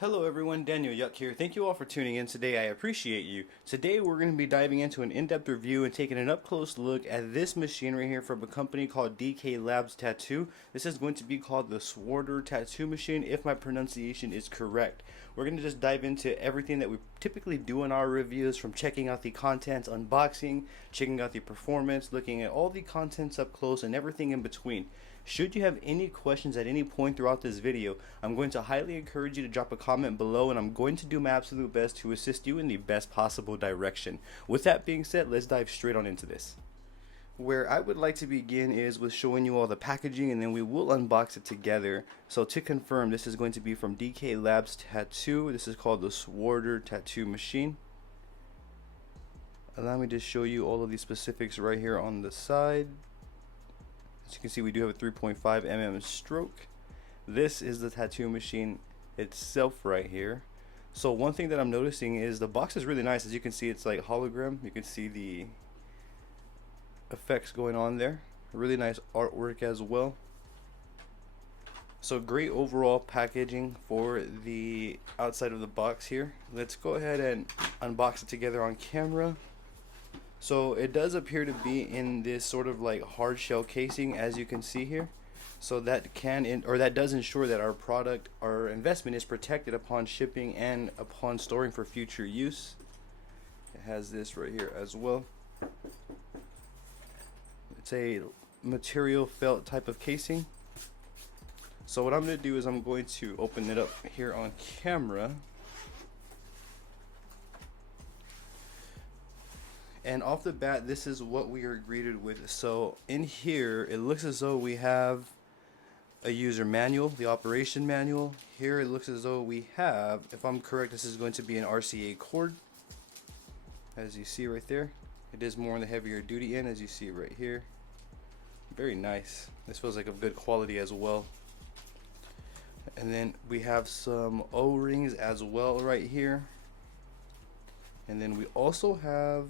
Hello everyone, Daniel Yuck here. Thank you all for tuning in today. I appreciate you. Today we're going to be diving into an in-depth review and taking an up-close look at this machine right here from a company called DK Labs Tattoo. This is going to be called the Sworder Tattoo Machine, if my pronunciation is correct. We're going to just dive into everything that we typically do in our reviews, from checking out the contents, unboxing, checking out the performance, looking at all the contents up close, and everything in between. Should you have any questions at any point throughout this video, I'm going to highly encourage you to drop a comment below, and I'm going to do my absolute best to assist you in the best possible direction. With that being said, let's dive straight on into this. Where I would like to begin is with showing you all the packaging, and then we will unbox it together. So to confirm, this is going to be from DK Labs Tattoo. This is called the Sworder Tattoo Machine. Allow me to show you all of the specifics right here on the side. As you can see, we do have a 3.5 mm stroke. This is the tattoo machine itself right here. So one thing that I'm noticing is the box is really nice. As you can see, it's like hologram. You can see the effects going on there. Really nice artwork as well. So great overall packaging for the outside of the box here. Let's go ahead and unbox it together on camera. So it does appear to be in this sort of like hard shell casing, as you can see here. So that that does ensure that our product, our investment, is protected upon shipping and upon storing for future use. It has this right here as well. It's a material felt type of casing. So what I'm going to do is I'm going to open it up here on camera. And off the bat, this is what we are greeted with. So in here, it looks as though we have a user manual, the operation manual. Here it looks as though we have, if I'm correct, this is going to be an RCA cord. As you see right there, it is more on the heavier duty end, as you see right here. Very nice. This feels like of good quality as well. And then we have some O-rings as well right here. And then we also have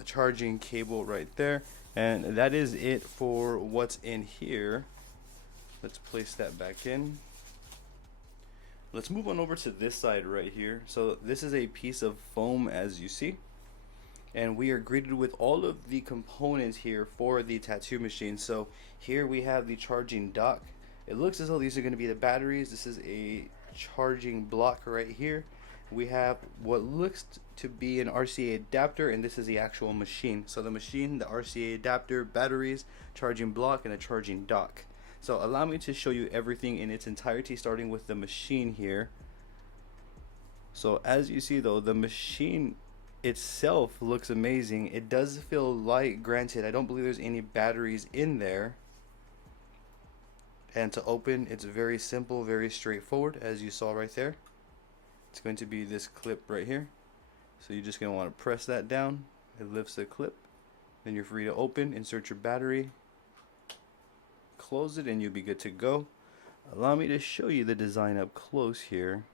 a charging cable right there, and that is it for what's in here. Let's place that back in. Let's move on over to this side right here. So this is a piece of foam, as you see, and we are greeted with all of the components here for the tattoo machine. So here we have the charging dock. It looks as though these are going to be the batteries. This is a charging block right here. We have what looks to be an RCA adapter, and this is the actual machine. So the machine, the RCA adapter, batteries, charging block, and a charging dock. So allow me to show you everything in its entirety, starting with the machine here. So as you see though, the machine itself looks amazing. It does feel light, granted I don't believe there's any batteries in there. And to open, it's very simple, very straightforward, as you saw right there. It's going to be this clip right here. So you're just going to want to press that down. It lifts the clip. Then you're free to open, insert your battery, close it, and you'll be good to go. Allow me to show you the design up close here.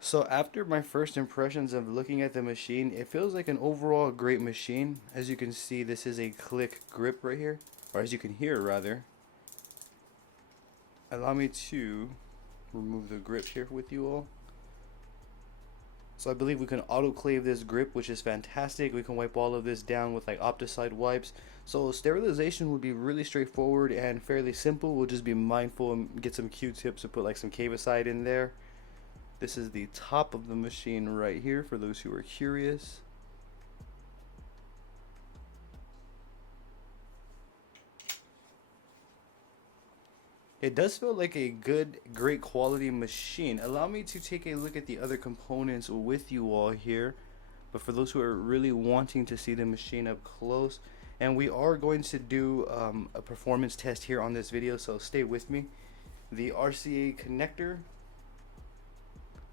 So after my first impressions of looking at the machine, it feels like an overall great machine. As you can see, this is a click grip right here, or as you can hear rather. Allow me to remove the grip here with you all. So I believe we can autoclave this grip, which is fantastic. We can wipe all of this down with like Opticide wipes. So sterilization would be really straightforward and fairly simple. We'll just be mindful and get some Q-tips to put like some Cavicide in there. This is the top of the machine right here for those who are curious. It does feel like a good, great quality machine. Allow me to take a look at the other components with you all here. But for those who are really wanting to see the machine up close, and we are going to do a performance test here on this video, so stay with me. The RCA connector.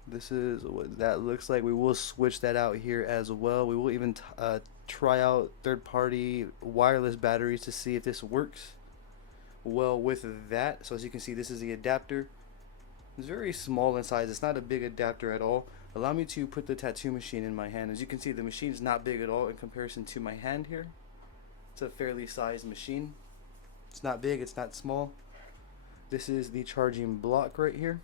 This is what that looks like. We will switch that out here as well. We will even try out third-party wireless batteries to see if this works well with that. So as you can see, this is the adapter. It's very small in size. It's not a big adapter at all. Allow me to put the tattoo machine in my hand. As you can see, the machine is not big at all in comparison to my hand here. It's a fairly sized machine. It's not big, it's not small. This is the charging block right here.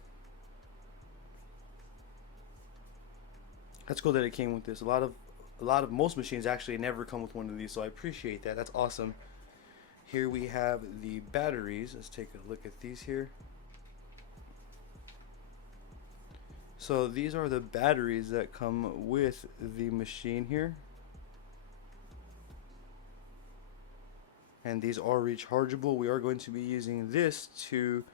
That's cool that it came with this. A lot of most machines actually never come with one of these, so I appreciate that. That's awesome. Here we have the batteries. Let's take a look at these here. So these are the batteries that come with the machine here. And these are rechargeable. We are going to be using this to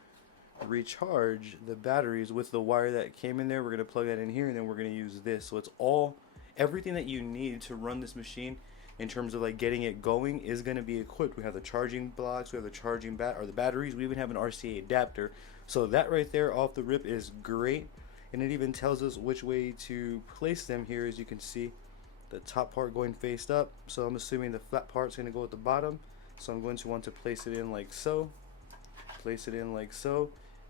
recharge the batteries with the wire that came in there. We're going to plug that in here, and then we're going to use this. So it's everything that you need to run this machine in terms of like getting it going is going to be equipped. We have the charging blocks, we have the charging the batteries, we even have an RCA adapter. So that right there off the rip is great, and it even tells us which way to place them here. As you can see, the top part going face up, so I'm assuming the flat part is going to go at the bottom. So I'm going to want to place it in like so,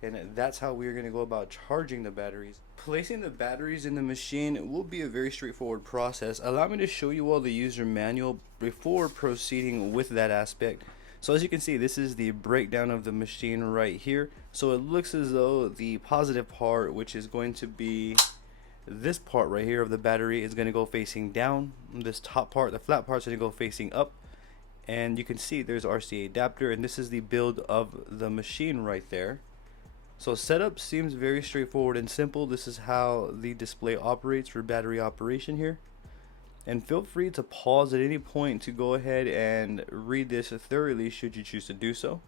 and that's how we're going to go about charging the batteries. Placing the batteries in the machine will be a very straightforward process. Allow me to show you all the user manual before proceeding with that aspect. So as you can see, this is the breakdown of the machine right here. So it looks as though the positive part, which is going to be this part right here of the battery, is going to go facing down. This top part, the flat part, is going to go facing up. And you can see there's RCA adapter, and this is the build of the machine right there. So setup seems very straightforward and simple. This is how the display operates for battery operation here. And feel free to pause at any point to go ahead and read this thoroughly should you choose to do so.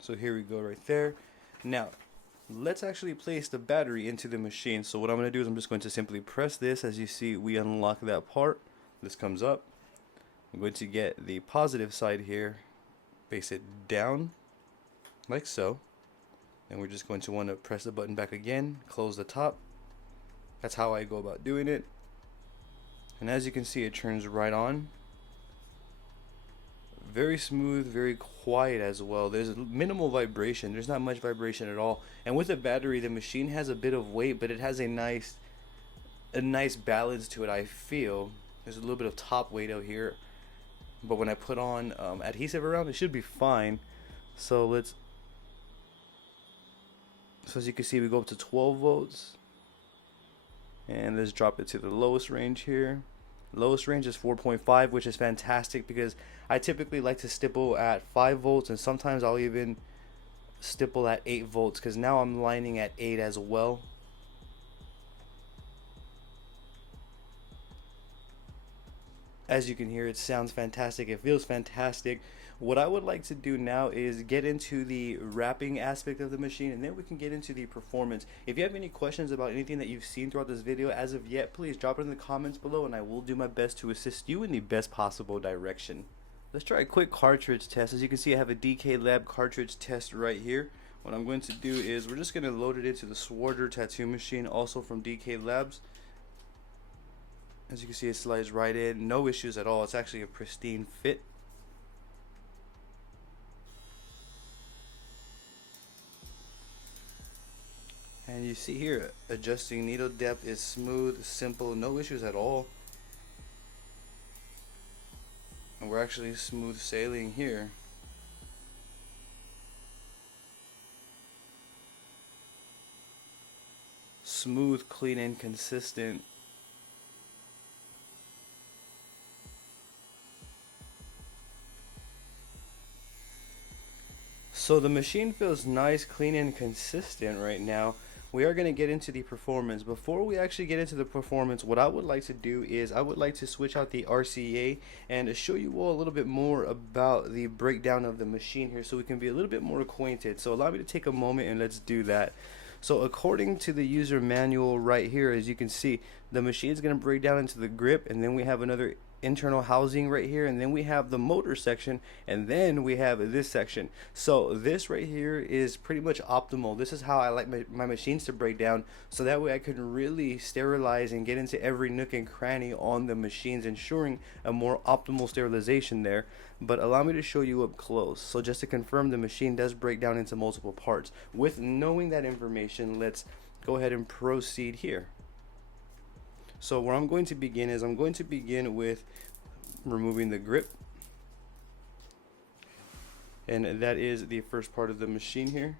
So here we go right there. Now let's actually place the battery into the machine. So what I'm going to do is I'm just going to simply press this. As you see, we unlock that part. This comes up. I'm going to get the positive side here, face it down like so, and we're just going to want to press the button back again, close the top. That's how I go about doing it. And as you can see, it turns right on. Very smooth, very quiet as well. There's minimal vibration. There's not much vibration at all. And with the battery, the machine has a bit of weight, but it has a nice balance to it, I feel. There's a little bit of top weight out here, but when I put on adhesive around, it should be fine. So as you can see, we go up to 12 volts, and let's drop it to the lowest range here. Lowest range is 4.5, which is fantastic because I typically like to stipple at 5 volts, and sometimes I'll even stipple at 8 volts because now I'm lining at 8 as well. As you can hear, it sounds fantastic. It feels fantastic. What I would like to do now is get into the wrapping aspect of the machine, and then we can get into the performance. If you have any questions about anything that you've seen throughout this video as of yet, please drop it in the comments below, and I will do my best to assist you in the best possible direction. Let's try a quick cartridge test. As you can see, I have a DK Lab cartridge test right here. What I'm going to do is we're just going to load it into the Sworder Tattoo Machine, also from DK Labs. As you can see, it slides right in, no issues at all. It's actually a pristine fit. And you see here, adjusting needle depth is smooth, simple, no issues at all. And we're actually smooth sailing here. Smooth, clean, and consistent. So the machine feels nice, clean, and consistent right now. We are going to get into the performance. Before we actually get into the performance, what I would like to do is I would like to switch out the RCA and show you all a little bit more about the breakdown of the machine here so we can be a little bit more acquainted. So allow me to take a moment and let's do that. So according to the user manual right here, as you can see, the machine is going to break down into the grip, and then we have another internal housing right here, and then we have the motor section, and then we have this section. So this right here is pretty much optimal. This is how I like my machines to break down, so that way I can really sterilize and get into every nook and cranny on the machines, ensuring a more optimal sterilization there. But allow me to show you up close. So just to confirm, the machine does break down into multiple parts. With knowing that information, let's go ahead and proceed here. So where I'm going to begin is I'm going to begin with removing the grip, and that is the first part of the machine here.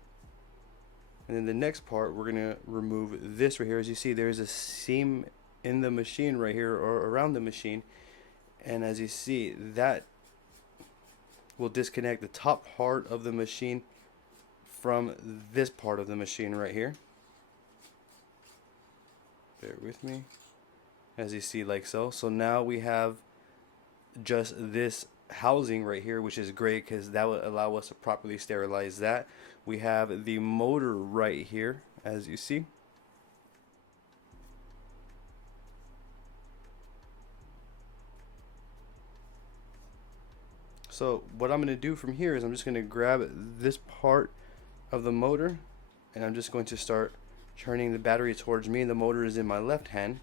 And then the next part, we're gonna remove this right here. As you see, there's a seam in the machine right here, or around the machine, and as you see, that will disconnect the top part of the machine from this part of the machine right here. Bear with me. As you see, like so. So now we have just this housing right here, which is great because that would allow us to properly sterilize that. We have the motor right here, as you see. So what I'm going to do from here is I'm just going to grab this part of the motor, and I'm just going to start turning the battery towards me, and the motor is in my left hand.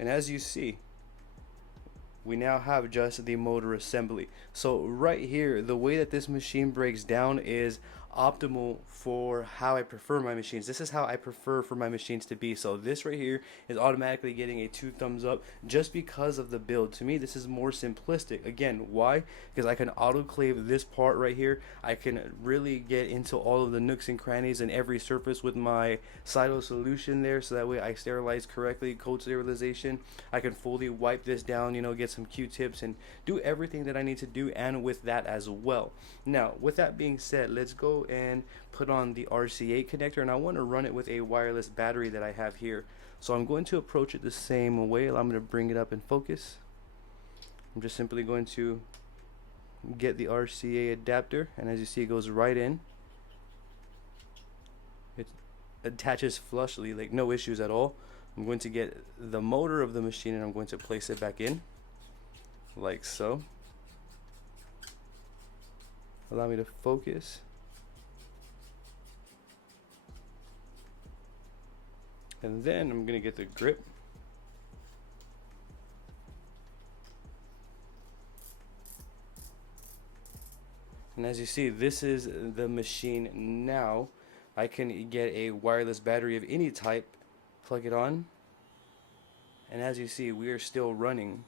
And as you see, we now have just the motor assembly. So right here, the way that this machine breaks down is optimal for how I prefer my machines. This is how I prefer for my machines to be. So this right here is automatically getting a 2 thumbs up just because of the build. To me, this is more simplistic. Again, why? Because I can autoclave this part right here. I can really get into all of the nooks and crannies and every surface with my Cyto solution there, so that way I sterilize correctly, cold sterilization. I can fully wipe this down, you know, get some Q-tips and do everything that I need to do, and with that as well. Now, with that being said, let's go and put on the RCA connector, and I want to run it with a wireless battery that I have here. So I'm going to approach it the same way. I'm going to bring it up in focus. I'm just simply going to get the RCA adapter, and as you see, it goes right in. It attaches flushly, like no issues at all. I'm going to get the motor of the machine, and I'm going to place it back in like so. Allow me to focus. And then I'm going to get the grip. And as you see, this is the machine now. I can get a wireless battery of any type, plug it on, and as you see, we are still running.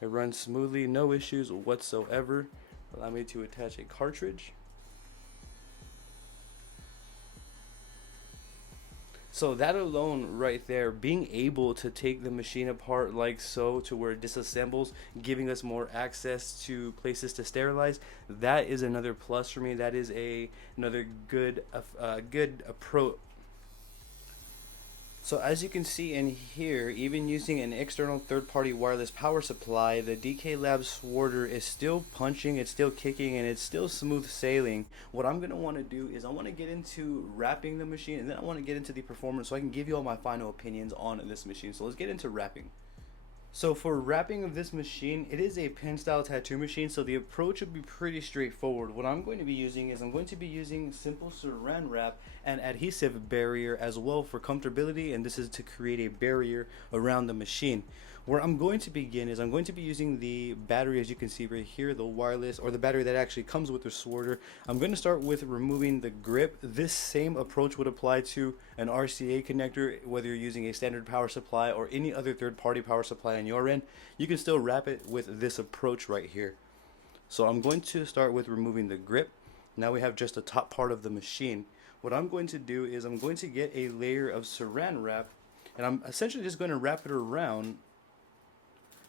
It runs smoothly, no issues whatsoever. Allow me to attach a cartridge. So that alone right there, being able to take the machine apart like so to where it disassembles, giving us more access to places to sterilize, that is another plus for me. That is another good approach. So as you can see in here, even using an external third-party wireless power supply, the DK Lab Sworder is still punching, it's still kicking, and it's still smooth sailing. What I'm going to want to do is I want to get into wrapping the machine, and then I want to get into the performance so I can give you all my final opinions on this machine. So let's get into wrapping. So for wrapping of this machine, it is a pen style tattoo machine, so the approach will be pretty straightforward. What I'm going to be using is I'm going to be using simple saran wrap and adhesive barrier as well for comfortability, and this is to create a barrier around the machine. Where I'm going to begin is I'm going to be using the battery, as you can see right here, the wireless, or the battery that actually comes with the Sworder. I'm going to start with removing the grip. This same approach would apply to an RCA connector, whether you're using a standard power supply or any other third-party power supply on your end. You can still wrap it with this approach right here. So I'm going to start with removing the grip. Now we have just the top part of the machine. What I'm going to do is I'm going to get a layer of saran wrap, and I'm essentially just going to wrap it around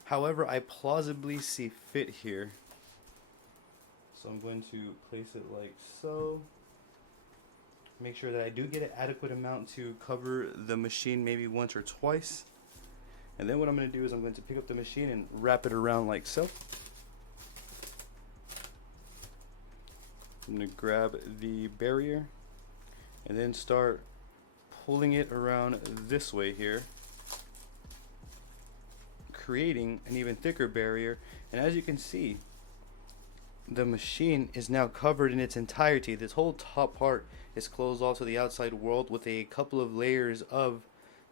however I plausibly see fit here. So I'm going to place it like so. Make sure that I do get an adequate amount to cover the machine maybe once or twice. And then what I'm going to do is I'm going to pick up the machine and wrap it around like so. I'm going to grab the barrier and then start pulling it around this way here, creating an even thicker barrier. And as you can see, the machine is now covered in its entirety. This whole top part is closed off to the outside world with a couple of layers of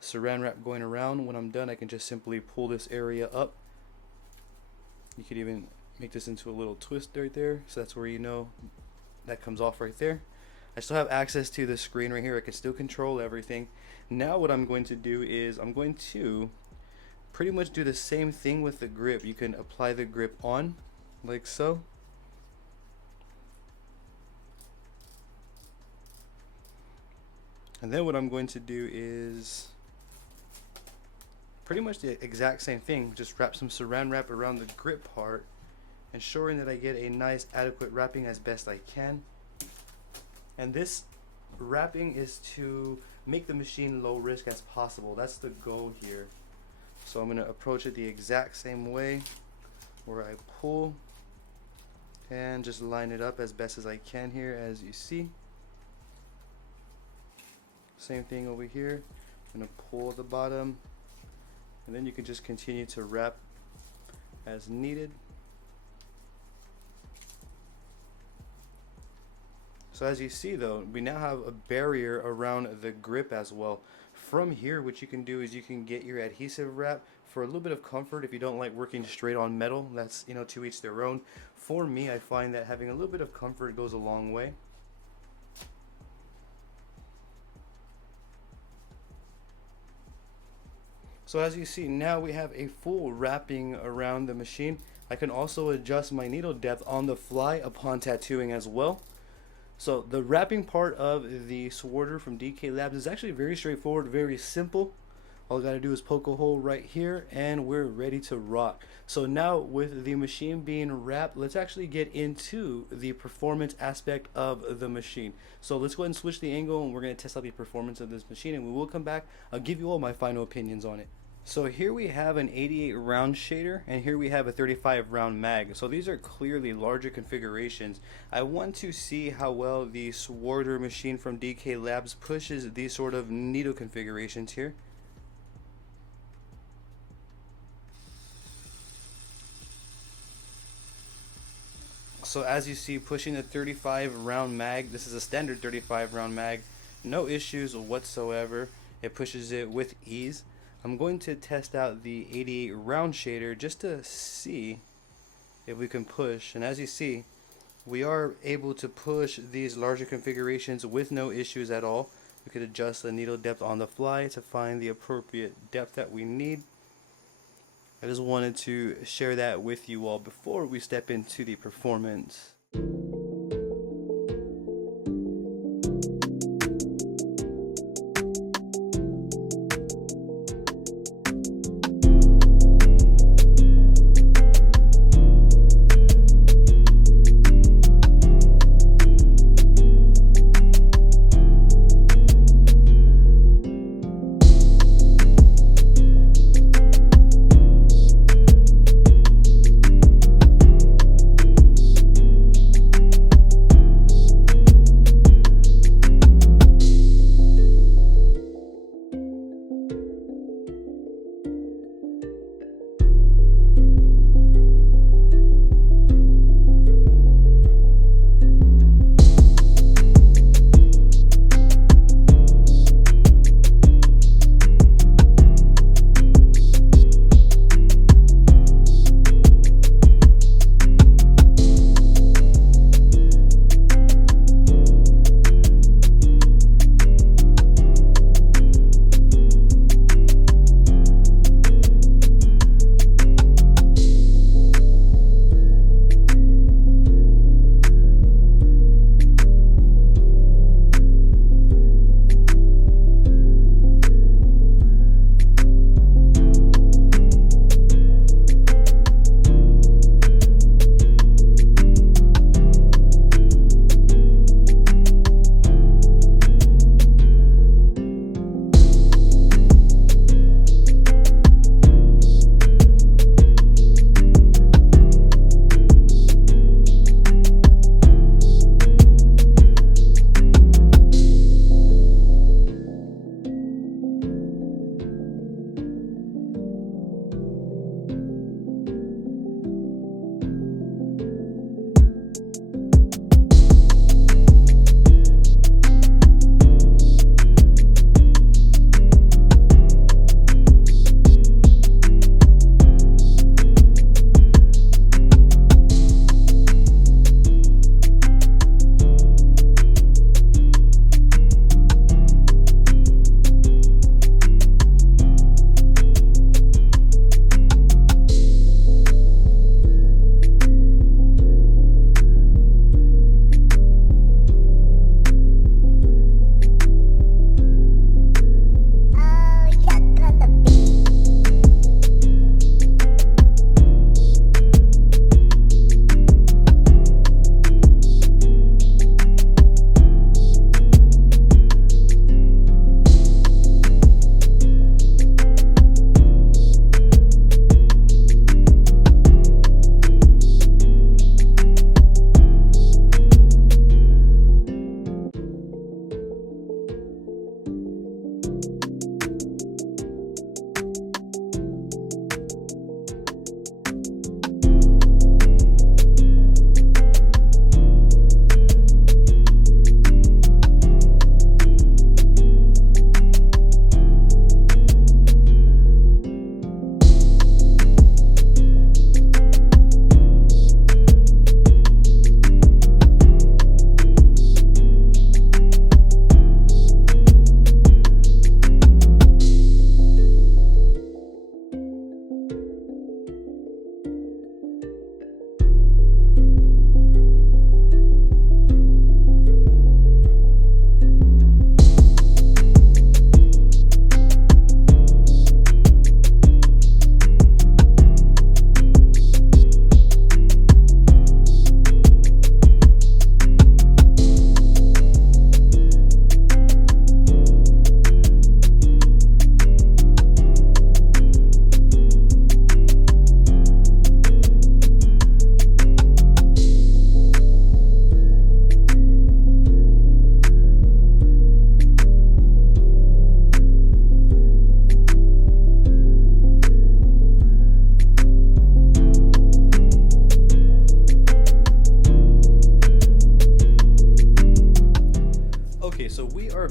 saran wrap going around. When I'm done, I can just simply pull this area up. You could even make this into a little twist right there, so that's where you know that comes off right there. I still have access to the screen right here. I can still control everything. Now what I'm going to do is I'm going to pretty much do the same thing with the grip. You can apply the grip on like so. And then what I'm going to do is pretty much the exact same thing, just wrap some saran wrap around the grip part, ensuring that I get a nice adequate wrapping as best I can. And this wrapping is to make the machine low risk as possible. That's the goal here. So I'm going to approach it the exact same way, where I pull and just line it up as best as I can here, as you see. Same thing over here. I'm going to pull the bottom, and then you can just continue to wrap as needed. So as you see though, we now have a barrier around the grip as well. From here, what you can do is you can get your adhesive wrap for a little bit of comfort. If you don't like working straight on metal, that's, you know, to each their own. For me, I find that having a little bit of comfort goes a long way. So as you see, now we have a full wrapping around the machine. I can also adjust my needle depth on the fly upon tattooing as well. So the wrapping part of the Sworder from DK Labs is actually very straightforward, very simple. All I gotta do is poke a hole right here and we're ready to rock. So now with the machine being wrapped, let's actually get into the performance aspect of the machine. So let's go ahead and switch the angle and we're gonna test out the performance of this machine, and we will come back. I'll give you all my final opinions on it. So here we have an 88 round shader, and here we have a 35 round mag. So these are clearly larger configurations. I want to see how well the Sworder machine from DK Labs pushes these sort of needle configurations here. So as you see, pushing the 35 round mag, this is a standard 35 round mag, no issues whatsoever. It pushes it with ease. I'm going to test out the 88 round shader just to see if we can push, and as you see, we are able to push these larger configurations with no issues at all. We could adjust the needle depth on the fly to find the appropriate depth that we need. I just wanted to share that with you all before we step into the performance.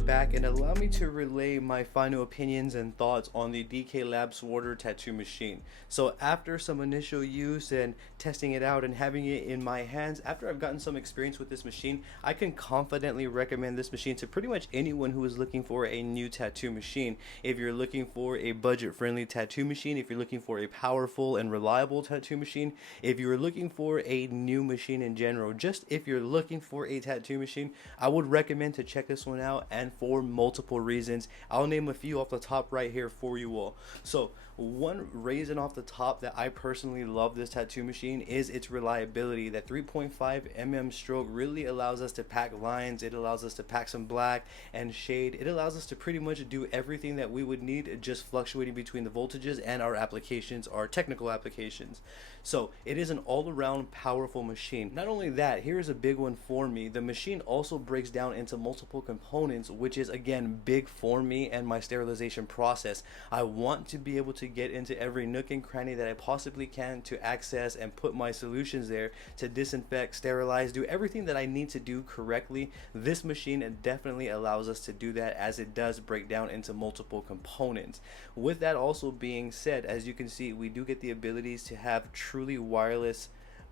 back and allow me to relay my final opinions and thoughts on the DK Lab Sworder Tattoo Machine. So after some initial use and testing it out and having it in my hands, after I've gotten some experience with this machine, I can confidently recommend this machine to pretty much anyone who is looking for a new tattoo machine. If you're looking for a budget-friendly tattoo machine, if you're looking for a powerful and reliable tattoo machine, if you're looking for a new machine in general, just if you're looking for a tattoo machine, I would recommend to check this one out, and for multiple reasons. I'll name a few off the top right here for you all. So one reason off the top that I personally love this tattoo machine is its reliability. That 3.5 mm stroke really allows us to pack lines, it allows us to pack some black and shade, it allows us to pretty much do everything that we would need, just fluctuating between the voltages and our applications, our technical applications. So it is an all-around powerful machine. Not only that, here's a big one for me. The machine also breaks down into multiple components, which is again big for me and my sterilization process. I want to be able to get into every nook and cranny that I possibly can to access and put my solutions there to disinfect, sterilize, do everything that I need to do correctly. This machine definitely allows us to do that, as it does break down into multiple components. With that also being said, as you can see, we do get the abilities to have truly wireless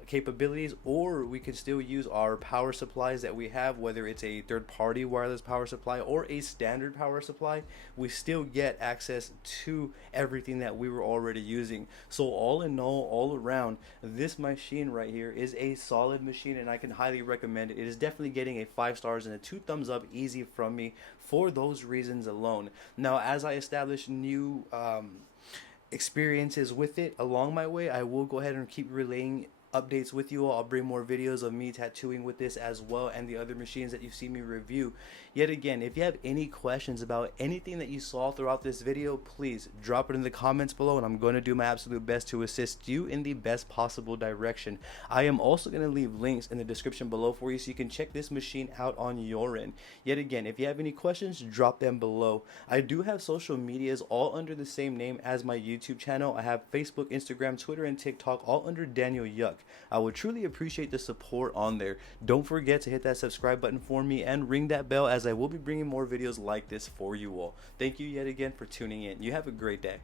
capabilities, or we can still use our power supplies that we have, whether it's a third-party wireless power supply or a standard power supply. We still get access to everything that we were already using. So all in all around, this machine right here is a solid machine, and I can highly recommend it. It is definitely getting a 5 stars and a 2 thumbs up easy from me for those reasons alone. Now, as I establish new experiences with it along my way, I will go ahead and keep relaying updates with you all. I'll bring more videos of me tattooing with this as well, and the other machines that you see me review. Yet again, if you have any questions about anything that you saw throughout this video, please drop it in the comments below, and I'm going to do my absolute best to assist you in the best possible direction. I am also going to leave links in the description below for you, so you can check this machine out on your end. Yet again, if you have any questions, drop them below. I do have social medias all under the same name as my YouTube channel. I have Facebook, Instagram, Twitter, and TikTok all under Daniel Yuck. I would truly appreciate the support on there. Don't forget to hit that subscribe button for me and ring that bell, as I will be bringing more videos like this for you all. Thank you yet again for tuning in. You have a great day.